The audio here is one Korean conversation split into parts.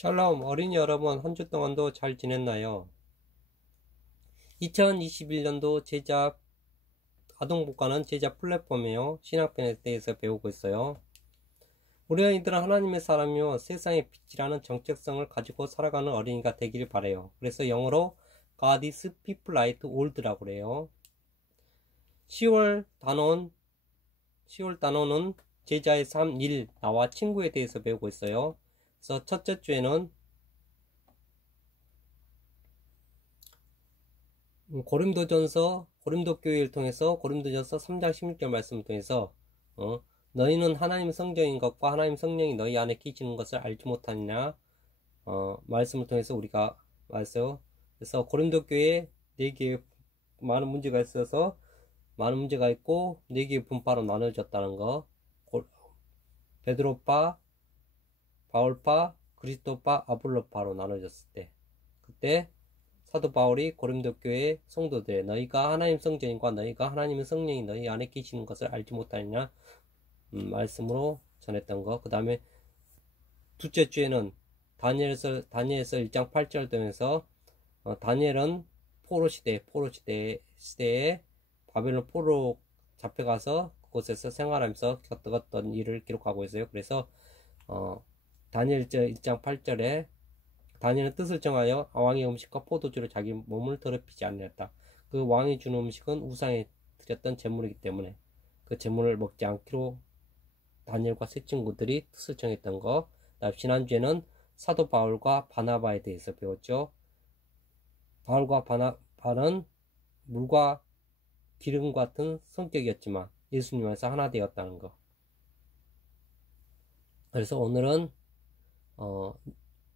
샬롬 어린이 여러분, 한 주 동안도 잘 지냈나요? 2021년도 제자 아동복과는 제자 플랫폼이에요. 신학편에 대해서 배우고 있어요. 우리 아이들은 하나님의 사람이요 세상의 빛이라는 정체성을 가지고 살아가는 어린이가 되길 바래요. 그래서 영어로 God is people like old라고 그래요. 10월 단어는 제자의 삶, 일, 나와 친구에 대해서 배우고 있어요. 그래서 첫째 주에는 고린도 교회를 통해서 고린도전서 3장 16절 말씀을 통해서 너희는 하나님 성령인 것과 하나님 성령이 너희 안에 계시는 것을 알지 못하느냐 말씀을 통해서 우리가 말했어요. 그래서 고린도 교회에 4개의 많은 문제가 있어서 많은 문제가 있고 4개의 분파로 나눠졌다는 거. 베드로파, 바울파, 그리스도파, 아볼로파로 나눠졌을 때 그때 사도 바울이 고린도 교회 성도들의 너희가 하나님 성전인과 너희가 하나님의 성령이 너희 안에 계시는 것을 알지 못하느냐 말씀으로 전했던 거. 그 다음에 둘째 주에는 다니엘서 1장 8절 등에서 다니엘은 포로 시대에 바벨론 포로 잡혀가서 그곳에서 생활하면서 겪었던 일을 기록하고 있어요. 그래서 다니엘 1장 8절에 다니엘은 뜻을 정하여 왕의 음식과 포도주로 자기 몸을 더럽히지 않았다. 그 왕이 주는 음식은 우상에 드렸던 제물이기 때문에 그 제물을 먹지 않기로 다니엘과 세 친구들이 뜻을 정했던 거. 지난주에는 사도 바울과 바나바에 대해서 배웠죠. 바울과 바나바는 물과 기름 같은 성격이었지만 예수님 안에서 하나 되었다는 거. 그래서 오늘은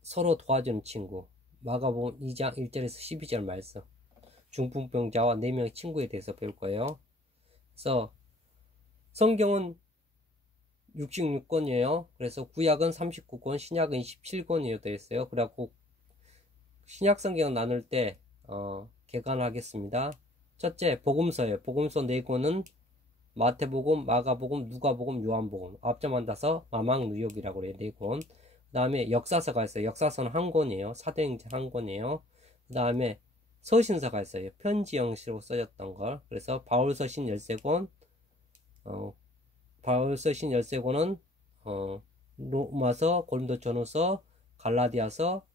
서로 도와주는 친구, 마가복음 2장 1절에서 12절 말씀, 중풍병자와 4명의 친구에 대해서 배울 거예요. 그래서 성경은 66권이에요. 그래서 구약은 39권, 신약은 27권이요 되어 있어요. 그래갖고 신약 성경 나눌 때 개관하겠습니다. 첫째, 복음서예요. 복음서 4권은 마태복음, 마가복음, 누가복음, 요한복음, 앞점 따서 마망누욕이라고 그래요. 4권. 그 다음에 역사서가 있어요. 역사서는 한 권이에요. 사도행전 한 권이에요. 그 다음에 서신서가 있어요. 편지 형식으로 써졌던 걸. 그래서 바울서신 13권, 바울서신 13권은 로마서, 고린도전후서, 갈라디아서,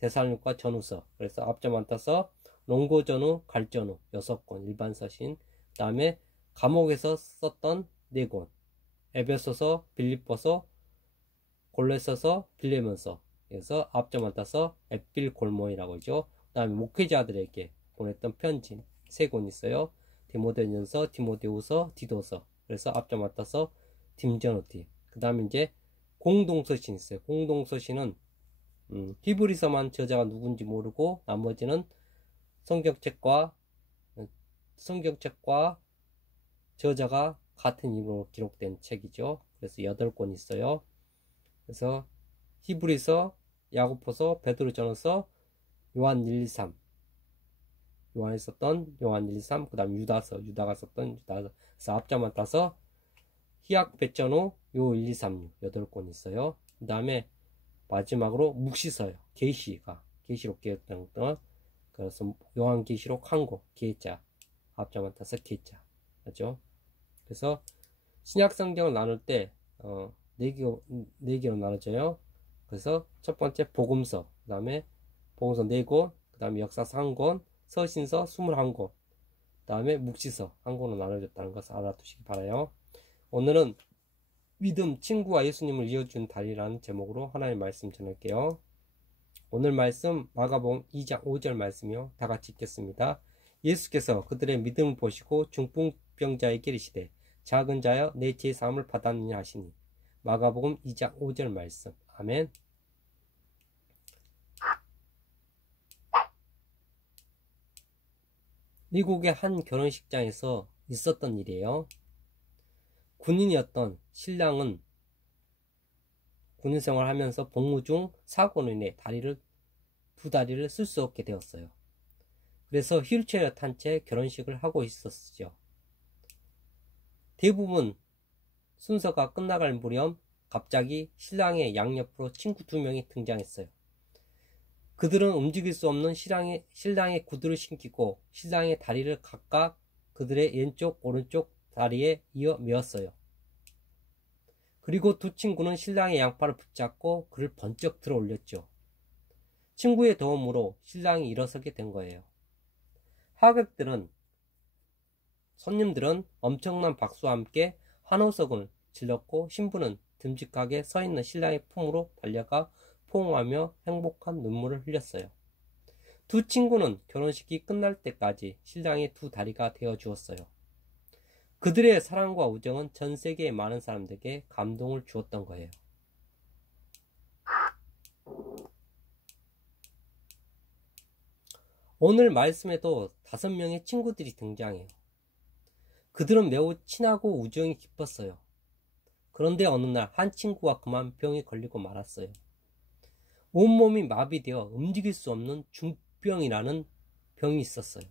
데살로니가 전후서. 그래서 앞점 따서 롱고전후, 갈전후 6권 일반 서신. 그 다음에 감옥에서 썼던 4권, 에베소서, 빌립보서, 골로새서, 빌레몬서. 그래서 앞점 따서 에필골모이라고 하죠. 그 다음에 목회자들에게 보냈던 편지 3권 있어요. 디모데전서, 디모데후서, 디도서. 그래서 앞점 따서 딤저너티. 그 다음에 이제 공동서신 있어요. 공동서신은 히브리서만 저자가 누군지 모르고 나머지는 성경책과 저자가 같은 이름으로 기록된 책이죠. 그래서 8권 있어요. 그래서 히브리서, 야고보서, 베드로전서, 요한 1, 2, 3. 요한이 썼던 요한 1, 2, 3. 그 다음 유다가 썼던 유다서. 그래서 앞자만 따서 희약배전후, 요 1, 2, 3, 6. 8권 있어요. 그 다음에 마지막으로 묵시서요. 계시록 기록된 거. 그래서 요한계시록 한권, 계자. 앞자만 따서 계자. 맞죠? 그래서 신약 성경을 나눌 때 4개로 나눠져요. 그래서 첫 번째 복음서, 그 다음에 복음서 4권, 그 다음에 역사서 1권, 서신서 21권, 그 다음에 묵시서 1권으로 나눠졌다는 것을 알아두시기 바라요. 오늘은 믿음, 친구와 예수님을 이어준 달이라는 제목으로 하나님의 말씀 전할게요. 오늘 말씀 마가복음 2장 5절 말씀이요. 다 같이 읽겠습니다. 예수께서 그들의 믿음을 보시고 중풍병자에게 이르시되 작은 자여 내 제사함을 받았느냐 하시니. 마가복음 2장 5절 말씀. 아멘. 미국의 한 결혼식장에서 있었던 일이에요. 군인이었던 신랑은 군인 생활하면서 복무 중 사고로 인해 두 다리를 쓸 수 없게 되었어요. 그래서 휠체어를 탄 채 결혼식을 하고 있었죠. 대부분 순서가 끝나갈 무렵 갑자기 신랑의 양옆으로 친구 2명이 등장했어요. 그들은 움직일 수 없는 신랑의 구두를 신기고 신랑의 다리를 각각 그들의 왼쪽 오른쪽 다리에 이어 메었어요. 그리고 두 친구는 신랑의 양팔을 붙잡고 그를 번쩍 들어 올렸죠. 친구의 도움으로 신랑이 일어서게 된 거예요. 하객들은 손님들은 엄청난 박수와 함께 환호성을 질렀고 신부는 듬직하게 서 있는 신랑의 품으로 달려가 포옹하며 행복한 눈물을 흘렸어요. 두 친구는 결혼식이 끝날 때까지 신랑의 두 다리가 되어 주었어요. 그들의 사랑과 우정은 전 세계의 많은 사람들에게 감동을 주었던 거예요. 오늘 말씀에도 5명의 친구들이 등장해요. 그들은 매우 친하고 우정이 깊었어요. 그런데 어느 날 한 친구가 그만 병에 걸리고 말았어요. 온몸이 마비되어 움직일 수 없는 중병이라는 병이 있었어요.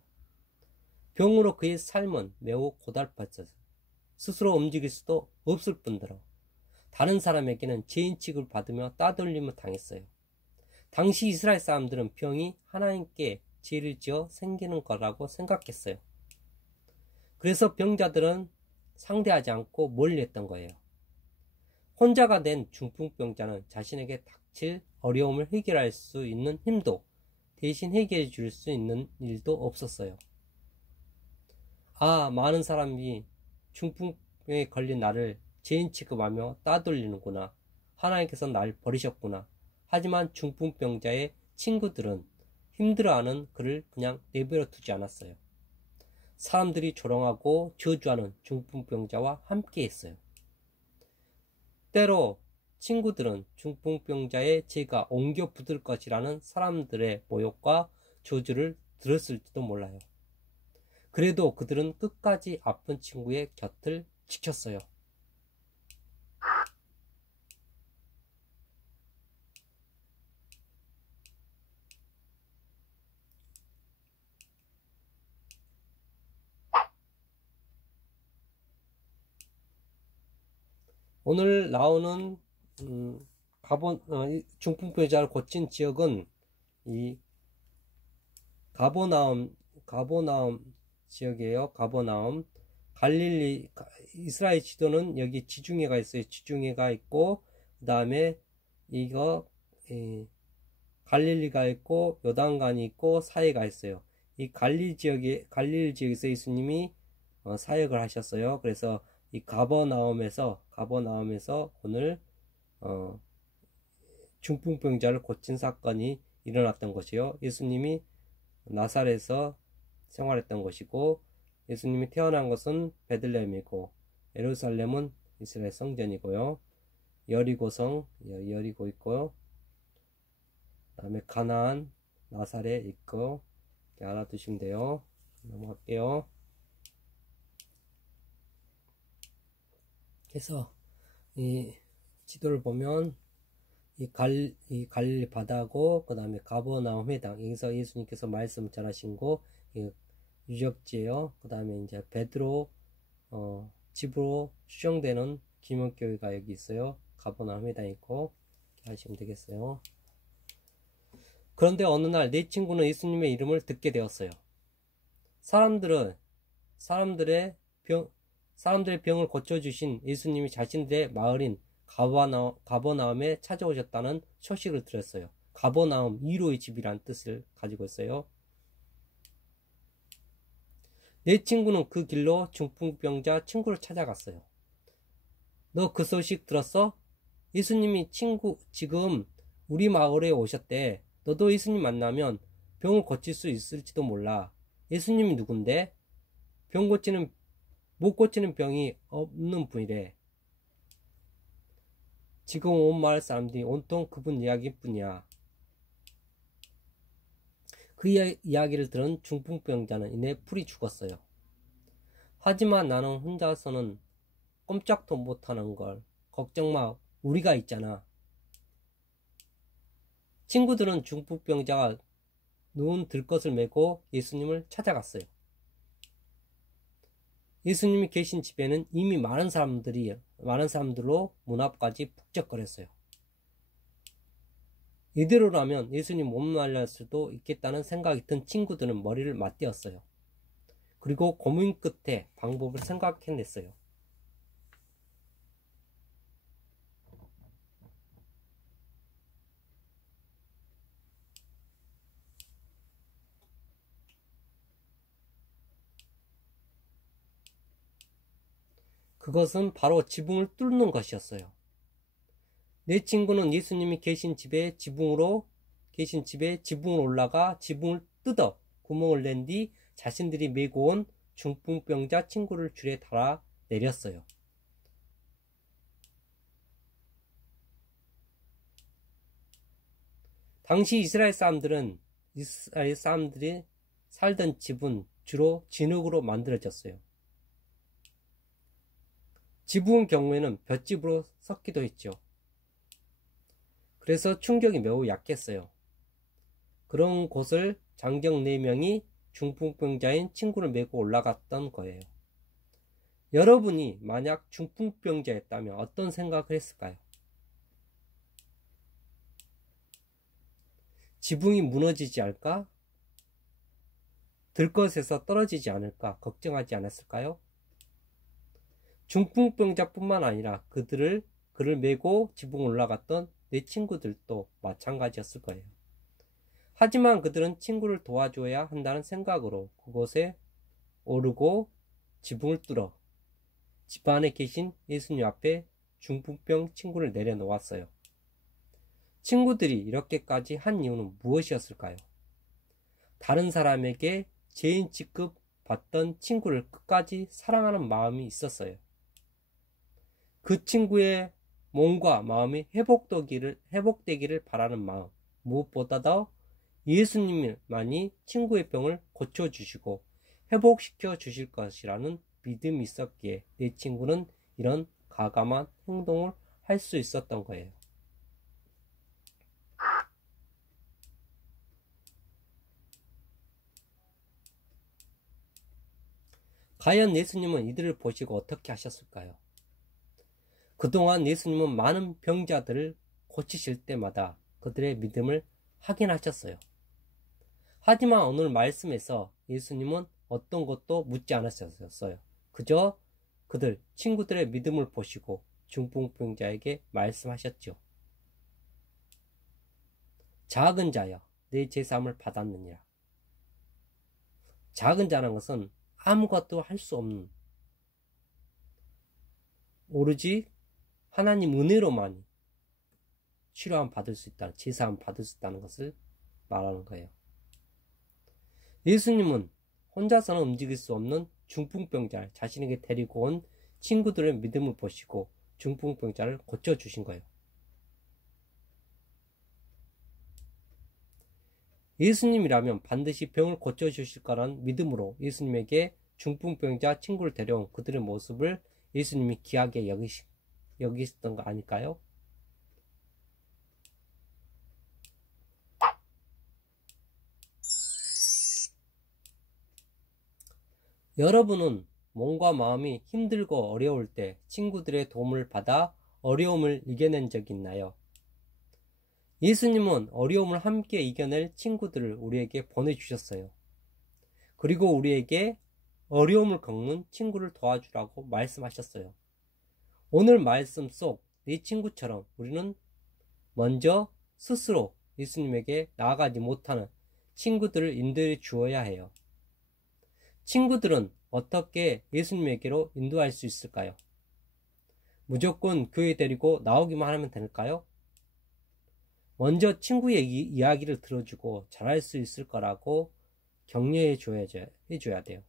병으로 그의 삶은 매우 고달팠어요. 스스로 움직일 수도 없을 뿐더러 다른 사람에게는 죄인 취급을 받으며 따돌림을 당했어요. 당시 이스라엘 사람들은 병이 하나님께 죄를 지어 생기는 거라고 생각했어요. 그래서 병자들은 상대하지 않고 멀리했던 거예요. 혼자가 된 중풍병자는 자신에게 닥칠 어려움을 해결할 수 있는 힘도 대신 해결해 줄 수 있는 일도 없었어요. 많은 사람이 중풍에 걸린 나를 죄인 취급하며 따돌리는구나. 하나님께서 날 버리셨구나. 하지만 중풍병자의 친구들은 힘들어하는 그를 그냥 내버려 두지 않았어요. 사람들이 조롱하고 저주하는 중풍병자와 함께 했어요. 때로 친구들은 중풍병자의 죄가 옮겨 붙을 것이라는 사람들의 모욕과 저주를 들었을지도 몰라요. 그래도 그들은 끝까지 아픈 친구의 곁을 지켰어요. 오늘 나오는 중풍병자를 고친 지역은 이 가버나움 지역이에요. 가버나움. 갈릴리, 이스라엘 지도는 여기 지중해가 있어요. 지중해가 있고, 그 다음에 이거 갈릴리가 있고, 요단강이 있고, 사해가 있어요. 이 갈릴리 지역에서 예수님이 사역을 하셨어요. 그래서 이 가버나움에서 오늘 중풍병자를 고친 사건이 일어났던 것이요. 예수님이 나사렛에서 생활했던 것이고, 예수님이 태어난 것은 베들레헴이고, 예루살렘은 이스라엘 성전이고요. 여리고성 여리고 있고요. 그 다음에 가나안 나사렛 있고, 이렇게 알아두시면 돼요. 넘어갈게요. 그래서 이 지도를 보면 이 갈릴리 바다고, 그 다음에 가버나움 회당, 여기서 예수님께서 말씀을 전하신 곳 유적지예요. 그 다음에 이제 베드로 집으로 추정되는 기독교회가 여기 있어요. 가버나움 회당 있고, 이렇게 하시면 되겠어요. 그런데 어느 날 네 친구는 예수님의 이름을 듣게 되었어요. 사람들의 병을 고쳐주신 예수님이 자신들의 마을인 가버나움에 찾아오셨다는 소식을 들었어요. 가버나움, 위로의 집이란 뜻을 가지고 있어요. 내 친구는 그 길로 중풍병자 친구를 찾아갔어요. 너 그 소식 들었어? 예수님이 지금 우리 마을에 오셨대. 너도 예수님 만나면 병을 고칠 수 있을지도 몰라. 예수님이 누군데? 못 고치는 병이 없는 분이래. 지금 온 마을 사람들이 온통 그분 이야기일 뿐이야. 그 이야기를 들은 중풍병자는 이내 풀이 죽었어요. 하지만 나는 혼자서는 꼼짝도 못하는 걸. 걱정 마, 우리가 있잖아. 친구들은 중풍병자가 누운 들것을 메고 예수님을 찾아갔어요. 예수님이 계신 집에는 이미 많은 사람들로 문 앞까지 북적거렸어요. 이대로라면 예수님 못 만날 수도 있겠다는 생각이 든 친구들은 머리를 맞대었어요. 그리고 고민 끝에 방법을 생각해냈어요. 그것은 바로 지붕을 뚫는 것이었어요. 내 친구는 예수님이 계신 집에 지붕으로 올라가 지붕을 뜯어 구멍을 낸 뒤 자신들이 메고 온 중풍병자 친구를 줄에 달아 내렸어요. 당시 이스라엘 사람들이 살던 집은 주로 진흙으로 만들어졌어요. 지붕의 경우에는 볏집으로 섞기도 했죠. 그래서 충격이 매우 약했어요. 그런 곳을 장정 4명이 중풍병자인 친구를 메고 올라갔던 거예요. 여러분이 만약 중풍병자였다면 어떤 생각을 했을까요? 지붕이 무너지지 않을까? 들것에서 떨어지지 않을까 걱정하지 않았을까요? 중풍병자뿐만 아니라 그를 메고 지붕 올라갔던 내 친구들도 마찬가지였을 거예요. 하지만 그들은 친구를 도와줘야 한다는 생각으로 그곳에 오르고 지붕을 뚫어 집 안에 계신 예수님 앞에 중풍병 친구를 내려놓았어요. 친구들이 이렇게까지 한 이유는 무엇이었을까요? 다른 사람에게 죄인 취급 받던 친구를 끝까지 사랑하는 마음이 있었어요. 그 친구의 몸과 마음이 회복되기를 바라는 마음, 무엇보다도 예수님만이 친구의 병을 고쳐주시고 회복시켜 주실 것이라는 믿음이 있었기에 내 친구는 이런 과감한 행동을 할 수 있었던 거예요. 과연 예수님은 이들을 보시고 어떻게 하셨을까요? 그동안 예수님은 많은 병자들을 고치실 때마다 그들의 믿음을 확인하셨어요. 하지만 오늘 말씀에서 예수님은 어떤 것도 묻지 않으셨어요. 그저 친구들의 믿음을 보시고 중풍병자에게 말씀하셨죠. 작은 자여, 내 제사함을 받았느니라. 작은 자라는 것은 아무것도 할 수 없는, 오로지 하나님 은혜로만 치료함 받을 수 있다, 제사함 받을 수 있다는 것을 말하는 거예요. 예수님은 혼자서는 움직일 수 없는 중풍병자를 자신에게 데리고 온 친구들의 믿음을 보시고 중풍병자를 고쳐주신 거예요. 예수님이라면 반드시 병을 고쳐주실 거라는 믿음으로 예수님에게 중풍병자 친구를 데려온 그들의 모습을 예수님이 귀하게 여기셨던 거 아닐까요? 여러분은 몸과 마음이 힘들고 어려울 때 친구들의 도움을 받아 어려움을 이겨낸 적 있나요? 예수님은 어려움을 함께 이겨낼 친구들을 우리에게 보내주셨어요. 그리고 우리에게 어려움을 겪는 친구를 도와주라고 말씀하셨어요. 오늘 말씀 속 네 친구처럼 우리는 먼저 스스로 예수님에게 나아가지 못하는 친구들을 인도해 주어야 해요. 친구들은 어떻게 예수님에게로 인도할 수 있을까요? 무조건 교회 데리고 나오기만 하면 될까요? 먼저 친구의 이야기를 들어주고 잘할 수 있을 거라고 격려해 줘야 돼요.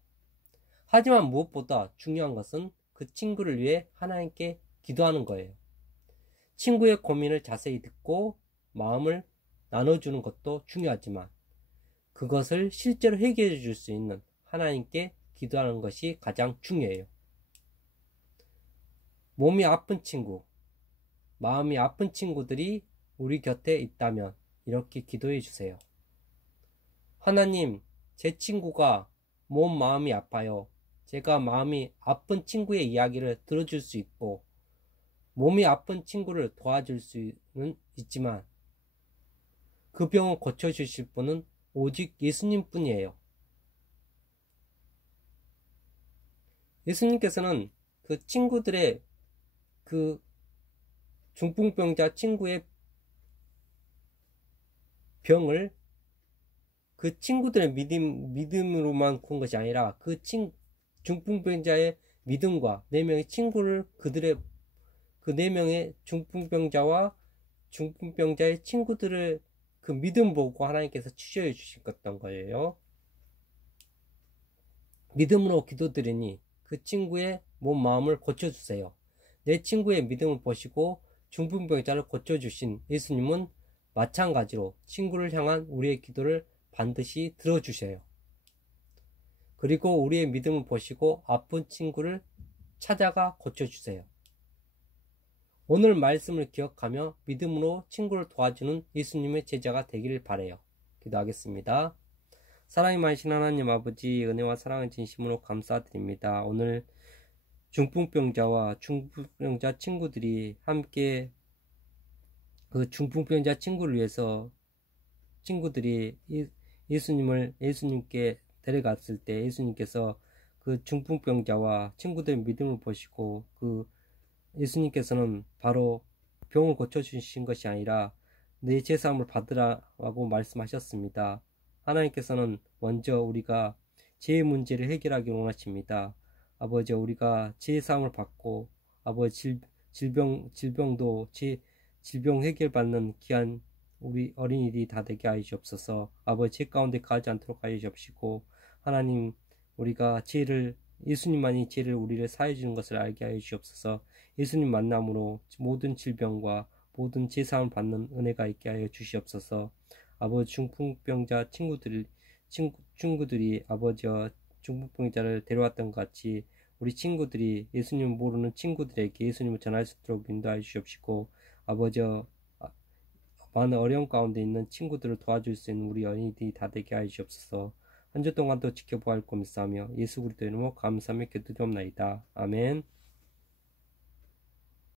하지만 무엇보다 중요한 것은 그 친구를 위해 하나님께 기도하는 거예요. 친구의 고민을 자세히 듣고 마음을 나눠주는 것도 중요하지만 그것을 실제로 해결해 줄 수 있는 하나님께 기도하는 것이 가장 중요해요. 몸이 아픈 친구, 마음이 아픈 친구들이 우리 곁에 있다면 이렇게 기도해 주세요. 하나님, 제 친구가 마음이 아파요. 제가 마음이 아픈 친구의 이야기를 들어줄 수 있고 몸이 아픈 친구를 도와줄 수는 있지만 그 병을 고쳐주실 분은 오직 예수님 뿐이에요. 예수님께서는 그 친구들의 그 중풍병자 친구의 병을 그 친구들의 믿음으로만 군 것이 아니라 그 중풍병자의 믿음과 4명의 친구를 그 4명의 중풍병자와 중풍병자의 친구들을 그 믿음 보고 하나님께서 치료해 주셨던 거예요. 믿음으로 기도드리니 그 친구의 몸 마음을 고쳐주세요. 내 친구의 믿음을 보시고 중풍병자를 고쳐주신 예수님은 마찬가지로 친구를 향한 우리의 기도를 반드시 들어주셔요. 그리고 우리의 믿음을 보시고 아픈 친구를 찾아가 고쳐주세요. 오늘 말씀을 기억하며 믿음으로 친구를 도와주는 예수님의 제자가 되기를 바라요. 기도하겠습니다. 사랑이 많으신 하나님 아버지, 은혜와 사랑을 진심으로 감사드립니다. 오늘 중풍병자와 중풍병자 친구들이 함께 그 중풍병자 친구를 위해서 친구들이 예수님께 데려갔을 때 예수님께서 그 중풍병자와 친구들의 믿음을 보시고 그 예수님께서는 바로 병을 고쳐주신 것이 아니라 내 제사함을 받으라고 말씀하셨습니다. 하나님께서는 먼저 우리가 죄의 문제를 해결하기 원하십니다. 아버지, 우리가 제사함을 받고 아버지 질병도 질병 해결받는 귀한 우리 어린이들이 다 되게 하여 주옵소서. 아버지, 죄 가운데 가지 않도록 하여 주옵시고, 하나님, 우리가 예수님만이 죄를 우리를 사해 주는 것을 알게 하여 주옵소서. 예수님 만남으로 모든 질병과 모든 제사함을 받는 은혜가 있게 하여 주시옵소서. 아버지, 중풍병자 친구들이 아버지와 중풍병자를 데려왔던 것 같이 우리 친구들이 예수님을 모르는 친구들에게 예수님을 전할 수 있도록 인도하여 주옵시고, 아버지와 많은 어려움 가운데 있는 친구들을 도와줄 수 있는 우리 어린이들이 다 되게 하여 주옵소서. 한 주 동안도 지켜보아 할 겁니다며 예수 그리스도 이름으로 감사하며 기도드리옵나이다. 아멘.